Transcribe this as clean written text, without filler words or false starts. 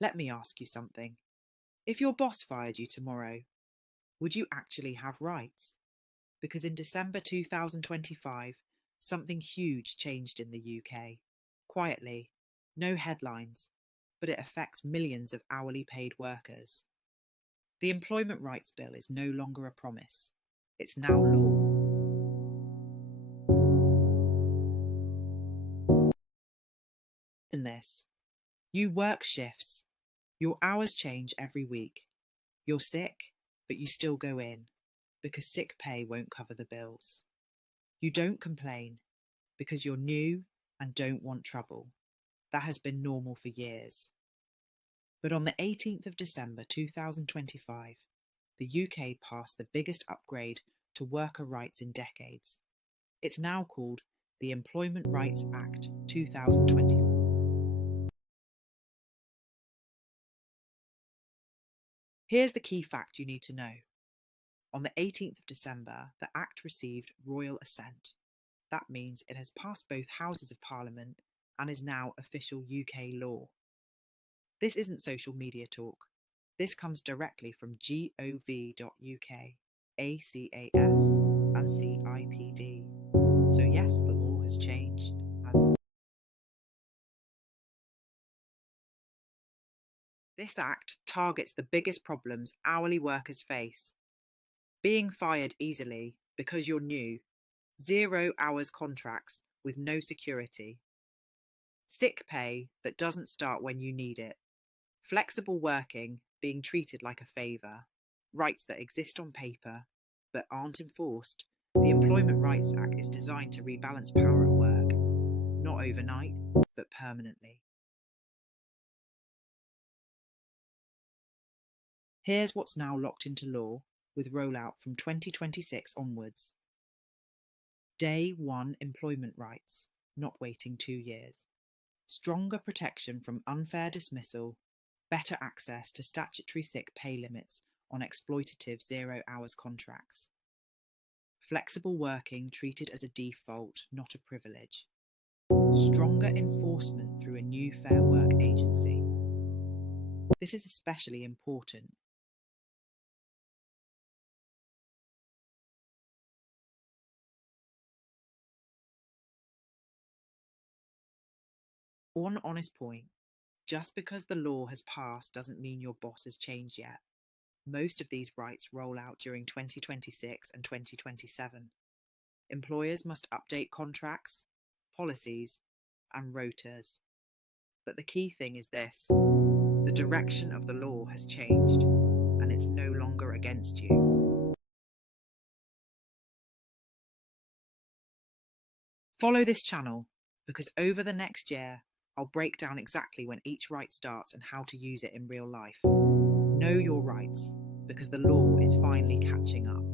Let me ask you something. If your boss fired you tomorrow, would you actually have rights? Because in December 2025, something huge changed in the UK. Quietly, no headlines, but it affects millions of hourly paid workers. The Employment Rights Bill is no longer a promise. It's now law. In this, you work shifts. Your hours change every week. You're sick, but you still go in because sick pay won't cover the bills. You don't complain because you're new and don't want trouble. That has been normal for years. But on the 18th of December 2025, the UK passed the biggest upgrade to worker rights in decades. It's now called the Employment Rights Act 2024. Here's the key fact you need to know. On the 18th of December, the Act received Royal Assent. That means it has passed both Houses of Parliament and is now official UK law. This isn't social media talk. This comes directly from gov.uk, ACAS and CIPD. So yes, the law has changed. This act targets the biggest problems hourly workers face. Being fired easily because you're new, 0 hours contracts with no security, sick pay that doesn't start when you need it, flexible working being treated like a favour, rights that exist on paper but aren't enforced. The Employment Rights Act is designed to rebalance power at work, not overnight, but permanently. Here's what's now locked into law, with rollout from 2026 onwards. Day 1 employment rights, not waiting 2 years. Stronger protection from unfair dismissal, better access to statutory sick pay limits on exploitative 0 hours contracts. Flexible working treated as a default, not a privilege. Stronger enforcement through a new Fair Work agency. This is especially important. One honest point, just because the law has passed doesn't mean your boss has changed yet. Most of these rights roll out during 2026 and 2027. Employers must update contracts, policies, and rotas. But the key thing is this: the direction of the law has changed, and it's no longer against you. Follow this channel, because over the next year, I'll break down exactly when each right starts and how to use it in real life. Know your rights, because the law is finally catching up.